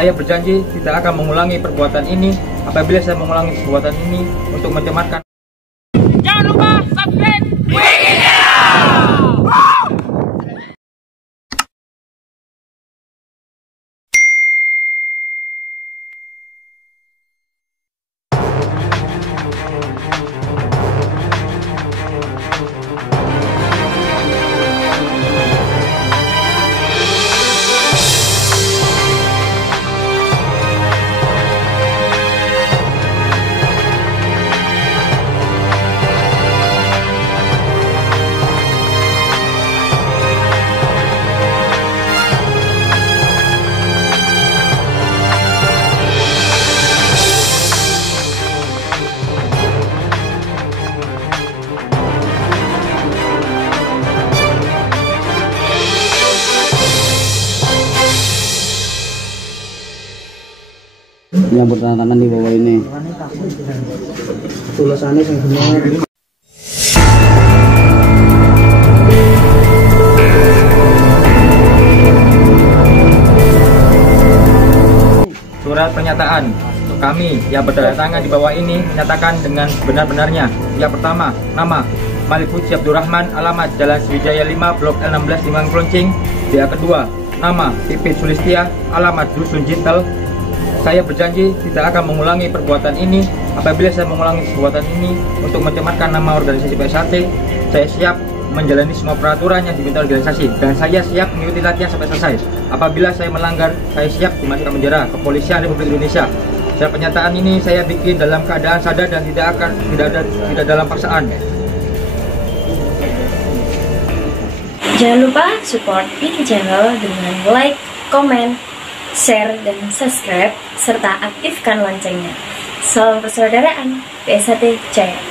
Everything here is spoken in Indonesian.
Saya berjanji tidak akan mengulangi perbuatan ini. Apabila saya mengulangi perbuatan ini untuk mencemarkan. Jangan lupa subscribe Wikimedia. Yang bertangan di bawah ini. Tulisannya yang benar. Surat pernyataan untuk kami yang bertangan di bawah ini menyatakan dengan sebenar-benarnya. Yang pertama, nama Malik Puji Abdurrahman, alamat Jalan Sriwijaya 5, Blok L16, Limbang Kloncing. Yang kedua, nama Pipit Sulistia, alamat Dusun Jintel. Saya berjanji tidak akan mengulangi perbuatan ini. Apabila saya mengulangi perbuatan ini untuk mencemarkan nama organisasi PSAT, saya siap menjalani semua peraturan yang diminta organisasi dan saya siap mengikuti latihan sampai selesai. Apabila saya melanggar, saya siap dimasukkan penjara Kepolisian Republik Indonesia. Saya pernyataan ini saya bikin dalam keadaan sadar dan tidak dalam paksaan. Jangan lupa support Wiki Channel dengan like, komen, share, dan subscribe, serta aktifkan loncengnya. Salam persaudaraan, PSAT Jaya.